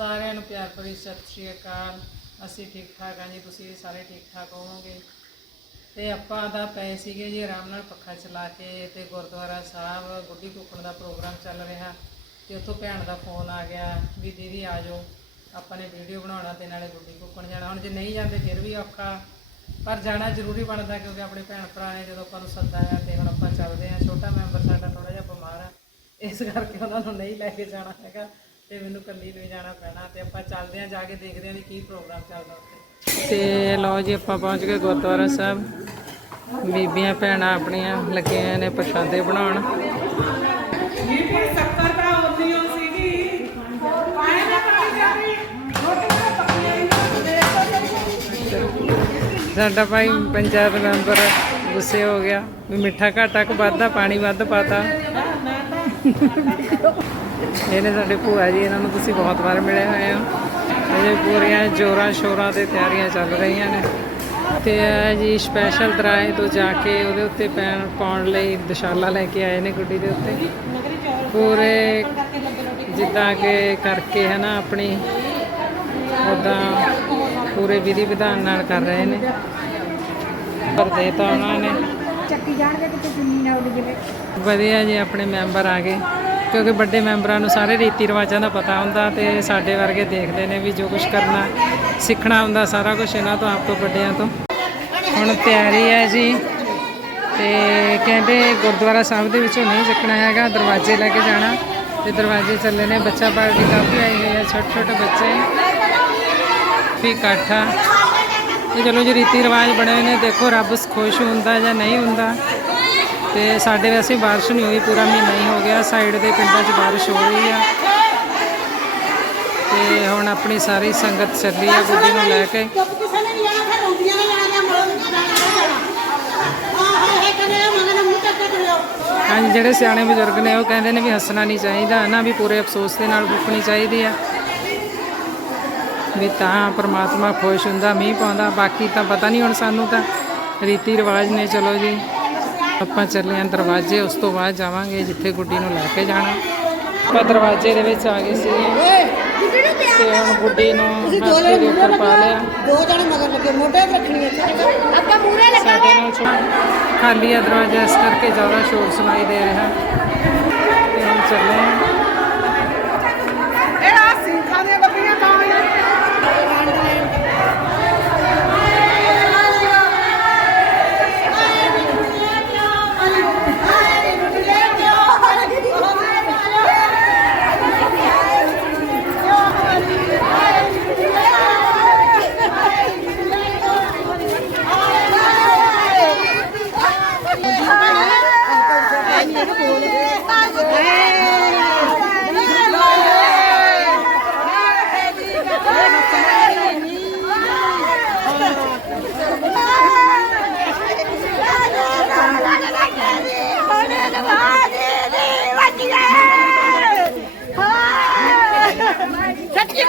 ਸਾਰਿਆਂ ਨੂੰ ਪਿਆਰ ਭਰੀ ਸਤਿ ਸ਼੍ਰੀ ਅਕਾਲ। ਅਸੀਂ ਠੀਕ ਠਾਕ ਹਾਂ ਜੀ, ਤੁਸੀਂ ਵੀ ਸਾਰੇ ਠੀਕ ਠਾਕ ਹੋਵੋਗੇ? ਤੇ ਆਪਾਂ ਦਾ ਪਏ ਸੀਗੇ ਜੀ ਆਰਾਮ ਨਾਲ ਪੱਖਾ ਚਲਾ ਕੇ ਤੇ ਗੁਰਦੁਆਰਾ ਸਾਹਿਬ, ਗੁੱਡੀ ਕੁੱਕਣ ਦਾ ਪ੍ਰੋਗਰਾਮ ਚੱਲ ਰਿਹਾ ਤੇ ਉੱਥੋਂ ਭੈਣ ਦਾ ਫੋਨ ਆ ਗਿਆ ਵੀ ਦੀਦੀ ਆ ਜਾਓ, ਆਪਾਂ ਨੇ ਵੀਡੀਓ ਬਣਾਉਣਾ ਤੇ ਨਾਲੇ ਗੁੱਡੀ ਕੁੱਕਣ ਜਾਣਾ। ਹੁਣ ਜੇ ਨਹੀਂ ਜਾਂਦੇ ਫਿਰ ਵੀ ਔਖਾ, ਪਰ ਜਾਣਾ ਜ਼ਰੂਰੀ ਬਣਦਾ ਕਿਉਂਕਿ ਆਪਣੇ ਭੈਣ ਭਰਾ ਨੇ ਜਦੋਂ ਆਪਾਂ ਨੂੰ ਸੱਦਾ ਹੈ ਤੇ ਹੁਣ ਆਪਾਂ ਚੱਲਦੇ ਆ ਛੋਟਾ ਮੈਂਬਰ ਸਾਡਾ ਥੋੜਾ ਜਿਹਾ ਬਿਮਾਰ ਆ, ਇਸ ਕਰਕੇ ਉਹਨਾਂ ਨੂੰ ਨਹੀਂ ਲੈ ਕੇ ਜਾਣਾ ਹੈਗਾ। ਤੇ ਮੈਨੂੰ ਕੱਲੀ ਨੂੰ ਜਾਣਾ ਪੈਣਾ ਤੇ ਆਪਾਂ ਚੱਲਦੇ ਆ ਜਾ ਕੇ ਦੇਖਦੇ ਆ ਕੀ ਪ੍ਰੋਗਰਾਮ ਚੱਲਦਾ ਉੱਥੇ। ਤੇ ਲਓ ਜੀ, ਆਪਾਂ ਪਹੁੰਚ ਗਏ ਗੁਰਦੁਆਰਾ ਸਾਹਿਬ। ਬੀਬੀਆਂ ਭੈਣਾਂ ਆਪਣੀਆਂ ਲੱਗੀਆਂ ਨੇ ਪ੍ਰਸ਼ਾਦੇ ਬਣਾਉਣ। ਸਾਡਾ ਭਾਈ ਪੰਚਾਇਤ ਮੈਂਬਰ ਗੁੱਸੇ ਹੋ ਗਿਆ, ਵੀ ਮਿੱਠਾ ਘਾਟਾ ਕੁ ਵੱਧਦਾ, ਪਾਣੀ ਵੱਧ ਪਾਤਾ। ਇਹਨੇ ਸਾਡੇ ਭੂਆ ਜੀ ਇਹਨਾਂ ਨੂੰ ਤੁਸੀਂ ਬਹੁਤ ਵਾਰ ਮਿਲੇ ਹੋਏ ਹੋ। ਅਜੇ ਪੂਰੀਆਂ ਜੋਰਾਂ ਸ਼ੋਰਾਂ ਤੇ ਤਿਆਰੀਆਂ ਚੱਲ ਰਹੀਆਂ ਨੇ। ਤੇ ਇਹ ਜੀ ਸਪੈਸ਼ਲ ਦਰਾਏ ਤੋਂ ਜਾ ਕੇ ਉਹਦੇ ਉੱਤੇ ਪੈਣ ਪਾਉਣ ਲਈ ਦਸ਼ਾਲਾ ਲੈ ਕੇ ਆਏ ਨੇ ਗੁੱਡੀ ਦੇ ਉੱਤੇ। ਪੂਰੇ ਜਿੱਦਾਂ ਕਿ ਕਰਕੇ ਹੈ ਨਾ ਆਪਣੀ ਉਦਾਂ ਪੂਰੇ ਵਿਧੀ ਵਿਧਾਨ ਨਾਲ ਕਰ ਰਹੇ ਨੇ। ਪਰ ਦੇਤਾ ਉਹਨਾਂ ਨੇ। ਚੱਕੀ ਜਾਣਗੇ ਕਿਤੇ ਚੁੰਨੀ ਨਾ ਉੱਡ ਜਾਵੇ। ਵਧੀਆ ਜੀ ਆਪਣੇ ਮੈਂਬਰ ਆ ਗਏ। ਕਿਉਂਕਿ ਵੱਡੇ ਮੈਂਬਰਾਂ ਨੂੰ ਸਾਰੇ ਰੀਤੀ ਰਿਵਾਜਾਂ ਦਾ ਪਤਾ ਹੁੰਦਾ ਤੇ ਸਾਡੇ ਵਰਗੇ ਦੇਖਦੇ ਨੇ ਵੀ ਜੋ ਕੁਝ ਕਰਨਾ, ਸਿੱਖਣਾ ਹੁੰਦਾ, ਸਾਰਾ ਕੁਝ ਇਹਨਾਂ ਤੋਂ, ਆਪ ਤੋਂ, ਵੱਡਿਆਂ ਤੋਂ। ਹੁਣ ਤਿਆਰੀ ਹੈ ਜੀ ਤੇ ਕਹਿੰਦੇ ਗੁਰਦੁਆਰਾ ਸਾਹਿਬ ਦੇ ਵਿੱਚੋਂ ਨਹੀਂ ਚੱਕਣਾ ਹੈਗਾ, ਦਰਵਾਜ਼ੇ ਲੈ ਕੇ ਜਾਣਾ ਤੇ ਦਰਵਾਜ਼ੇ ਚੱਲੇ ਨੇ, ਬੱਚਾ ਪਾਰਟੀ ਕਾਫੀ ਆਈ ਹੋਈ ਹੈ, ਛੋਟੇ ਛੋਟੇ ਬੱਚੇ ਵੀ ਇਕੱਠਾ ਤੇ ਚਲੋ ਜੀ, ਰੀਤੀ ਰਿਵਾਜ ਬਣੇ ਹੋਏ ਨੇ, ਦੇਖੋ ਰੱਬ ਖੁਸ਼ ਹੁੰਦਾ ਜਾਂ ਨਹੀਂ ਹੁੰਦਾ। ਤੇ ਸਾਡੇ ਵੈਸੇ ਬਾਰਿਸ਼ ਨਹੀਂ ਹੋਈ, ਪੂਰਾ ਮਹੀਨਾ ਹੀ ਹੋ ਗਿਆ। ਸਾਈਡ ਦੇ ਪਿੰਡਾਂ 'ਚ ਬਾਰਿਸ਼ ਹੋ ਰਹੀ ਆ। ਤੇ ਹੁਣ ਆਪਣੀ ਸਾਰੀ ਸੰਗਤ ਚੱਲੀ ਆ ਗੁੱਡੀ ਨੂੰ ਲੈ ਕੇ। ਹਾਂ ਹਾਂਜੀ, ਜਿਹੜੇ ਸਿਆਣੇ ਬਜ਼ੁਰਗ ਨੇ, ਉਹ ਕਹਿੰਦੇ ਨੇ ਵੀ ਹੱਸਣਾ ਨਹੀਂ ਚਾਹੀਦਾ, ਨਾ ਵੀ ਪੂਰੇ ਅਫਸੋਸ ਦੇ ਨਾਲ ਫੁੱਕਣੀ ਚਾਹੀਦੀ ਆ। ਵੀ ਤਾਂ ਪਰਮਾਤਮਾ ਖੁਸ਼ ਹੁੰਦਾ, ਮੀਂਹ ਪਾਉਂਦਾ, ਬਾਕੀ ਤਾਂ ਪਤਾ ਨਹੀਂ ਹੁਣ ਸਾਨੂੰ ਤਾਂ ਰੀਤੀ ਰਿਵਾਜ ਨੇ, ਚਲੋ ਜੀ। ਆਪਾਂ ਚੱਲੇ ਆਂ ਦਰਵਾਜ਼ੇ ਉਸ ਤੋਂ ਬਾਅਦ ਜਾਵਾਂਗੇ ਜਿੱਥੇ ਗੁੱਡੀ ਨੂੰ ਲੈ ਕੇ ਜਾਣਾ। ਆਪਾਂ ਦਰਵਾਜ਼ੇ ਦੇ ਵਿੱਚ ਆ ਗਏ ਸੀ। ਤੇ ਹੁਣ ਗੁੱਡੀ ਨੂੰ ਹਾਥੀ ਦੇ ਉੱਪਰ ਪਾ ਲਿਆ। ਦੋ ਜਣੇ ਮਗਰ ਲੱਗੇ ਮੋਢੇ ਰੱਖਣੀ ਆਪਾਂ ਮੂਰੇ ਛੋ- ਖਾਲੀ ਆ ਦਰਵਾਜ਼ਾ ਇਸ ਕਰਕੇ ਜ਼ਿਆਦਾ ਸ਼ੋਰ ਸੁਣਾਈ ਦੇ ਰਿਹਾ। ਤੇ ਹੁਣ ਚੱਲੇ ਆਂ। सच्ची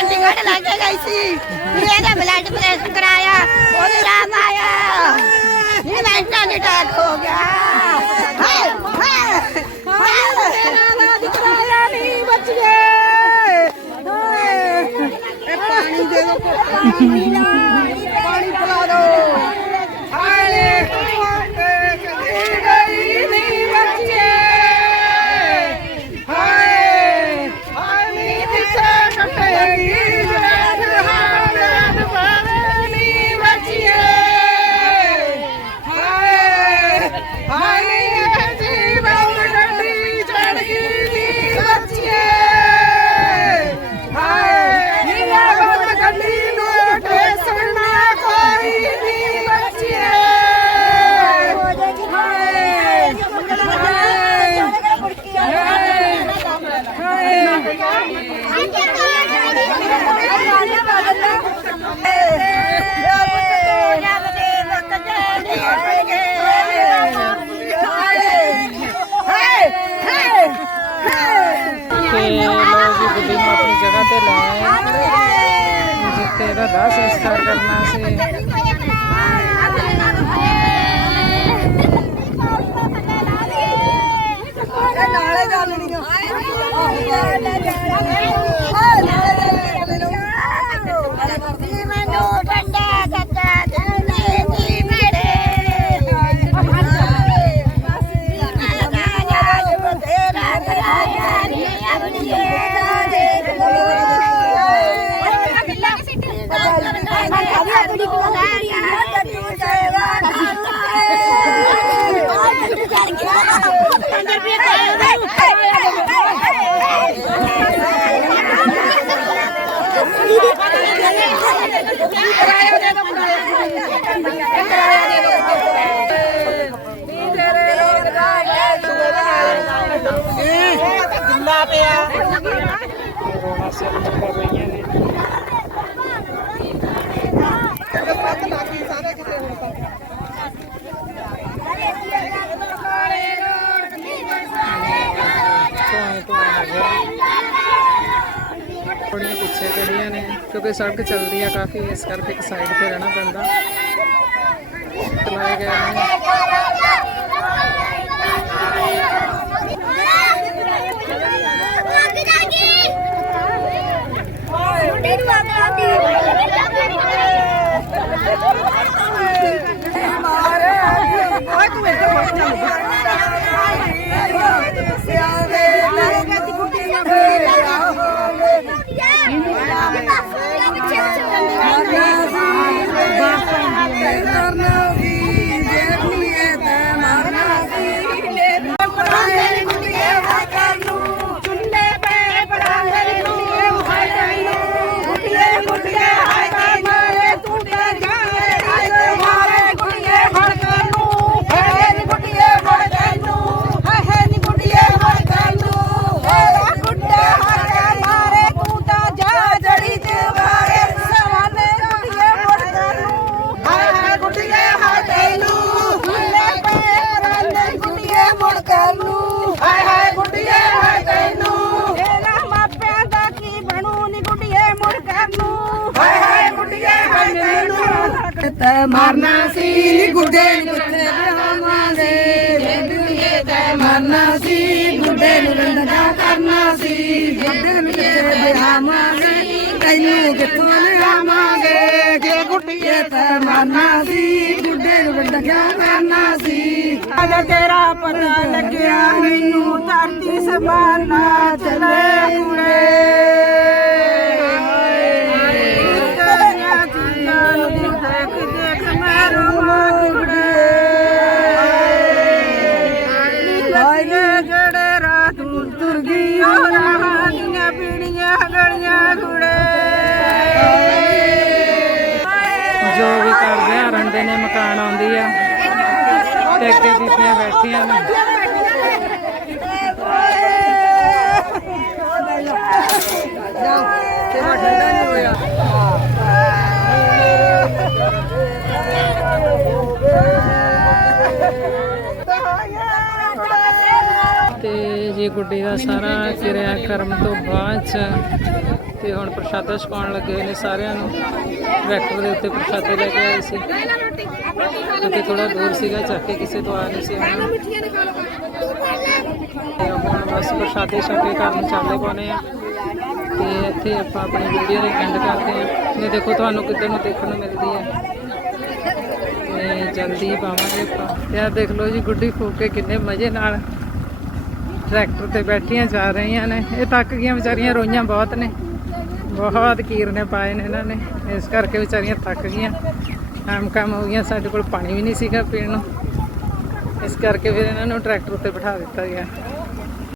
ਚੰਡੀਗੜ੍ਹ ਲੈ ਕੇ ਗਈ ਸੀ। ਫਿਰ ਇਹਦਾ ਬਲੱਡ ਪ੍ਰੈਸ਼ਰ ਕਰਾਇਆ, ਉਹਦੇ ਰਾਮ ਆਇਆ। ਇਹ ਮੈਂਟਾ ਨੇ ਟੈਕ ਹੋ ਗਿਆ। ਹਾਏ ਹਾਏ ਹਾਏ। ਨਾ ਦਿਖਾਇਆ ਨਹੀਂ ਬਚ ਗਏ ਹਾਏ ਇਹ ਪਾਣੀ ਦੇ। ਦੋ ਪਾਣੀ ਜਿੱਥੇ ਇਹਦਾ ਦਾਹ ਸੰਸਕਾਰ ਕਰਨਾ ਸੀ। ਨਾਲੇ ਗੱਲ ਨਹੀਂ ਮੈਨੂੰ ਜਿੰਨਾ ਪਿਆ ਰੋਣਾ ਸਿਰ ਨੂੰ ਕਰ ਰਹੀਆਂ ਨੇ ਪੱਤ ਲੱਗੀ ਸਾਰੇ ਕਿਤੇ ਹੁਣ ਤਾਂ ਧੂਆਂ ਧੂਆਂ ਆ ਗਿਆ ਥੋੜੀਆਂ ਪਿੱਛੇ ਖੜੀਆਂ ਨੇ ਕਿਉਂਕਿ ਸੜਕ ਚੱਲਦੀ ਆ ਕਾਫੀ ਇਸ ਕਰਕੇ ਇੱਕ ਸਾਈਡ ਤੇ ਰਹਿਣਾ ਪੈਂਦਾ। ਚਲਾਏ ਗਏ ਤੈ ਮਰਨਾ ਸੀ ਨੀ ਗੁੱਡੇ ਨੂੰ ਦੇ। ਵਿਆਵਾਂਗੇ ਜਿੰਦਗੀ ਮਰਨਾ ਸੀ, ਗੁੱਡੇ ਨੂੰ ਰੰਦਾ ਕਰਨਾ ਸੀ। ਗੁੱਡੇ ਨੂੰ ਕਿੱਥੇ ਵਿਆਵਾਂਗੇ ਤੈਨੂੰ ਕਿੱਥੋਂ ਲਿਆਵਾਂਗੇ? ਜੇ ਗੁੱਡੀਏ ਤੇ ਮਰਨਾ ਸੀ, ਗੁੱਡੇ ਨੂੰ ਰੰਦਾ ਕਰਨਾ ਸੀ। ਅਜ ਤੇਰਾ ਪਤਾ ਲੱਗਿਆ, ਮੈਨੂੰ ਧਰਤੀ ਸਮਾਨਾ ਚਲੇ ਕੁੜੇ। ਬੈਠੀਆਂ ਨੇ। ਤੇਰਾ ਠੰਡਾ ਨਹੀਂ ਹੋਇਆ ਤੇ ਜੇ ਗੁੱਡੀ ਦਾ ਸਾਰਾ ਕਿਰਿਆ ਕਰਮ ਤੋਂ ਬਾਅਦ ਚ ਤੇ ਹੁਣ ਪ੍ਰਸ਼ਾਦਾ ਛਕਾਉਣ ਲੱਗੇ ਹੋਏ ਨੇ ਸਾਰਿਆਂ ਨੂੰ। ਟਰੈਕਟਰ ਦੇ ਉੱਤੇ ਪ੍ਰਸ਼ਾਦੇ ਲੈ ਕੇ ਆਏ ਸੀ। ਕਿਉਂਕਿ ਥੋੜਾ ਦੂਰ ਸੀਗਾ, ਚੱਕ ਕੇ ਕਿਸੇ ਤੋਂ ਆ ਨਹੀਂ ਸੀ ਆਉਣਾ। ਤੇ ਹੁਣ ਬਸ ਪ੍ਰਸ਼ਾਦੇ ਛਕ ਕਰਨ ਘਰ ਨੂੰ ਚੱਲੇ ਪਾਉਣੇ ਆ। ਤੇ ਇੱਥੇ ਆਪਾਂ ਆਪਣੀ ਵੀਡੀਓ ਦੇ ਐਂਡ ਕਰਦੇ ਆ। ਇਹ ਦੇਖੋ ਤੁਹਾਨੂੰ ਕਿੱਧਰ ਨੂੰ ਦੇਖਣ ਨੂੰ ਮਿਲਦੀ ਹੈ ਤੇ ਜਲਦੀ ਪਾਵਾਂਗੇ ਆਪਾਂ। ਤੇ ਦੇਖ ਲਓ ਜੀ, ਗੁੱਡੀ ਫੂਕ ਕੇ ਕਿੰਨੇ ਮਜ਼ੇ ਨਾਲ ਟਰੈਕਟਰ ਤੇ ਬੈਠੀਆਂ ਜਾ ਰਹੀਆਂ ਨੇ। ਇਹ ਤੱਕ ਗਈਆਂ ਵਿਚਾਰੀਆਂ, ਰੋਈਆਂ ਬਹੁਤ ਨੇ। ਬਹੁਤ ਕੀਰ ਨੇ ਪਾਏ ਨੇ ਇਹਨਾਂ ਨੇ। ਇਸ ਕਰਕੇ ਵਿਚਾਰੀਆਂ ਥੱਕ ਗਈਆਂ। ਕੰਮ ਕੰਮ ਹੋ ਗਈਆਂ ਸਾਡੇ ਕੋਲ ਪਾਣੀ ਵੀ ਨਹੀਂ ਸੀਗਾ ਪੀਣ ਨੂੰ। ਇਸ ਕਰਕੇ ਫਿਰ ਇਹਨਾਂ ਨੂੰ ਟਰੈਕਟਰ ਉੱਤੇ ਬਿਠਾ ਦਿੱਤਾ ਗਿਆ।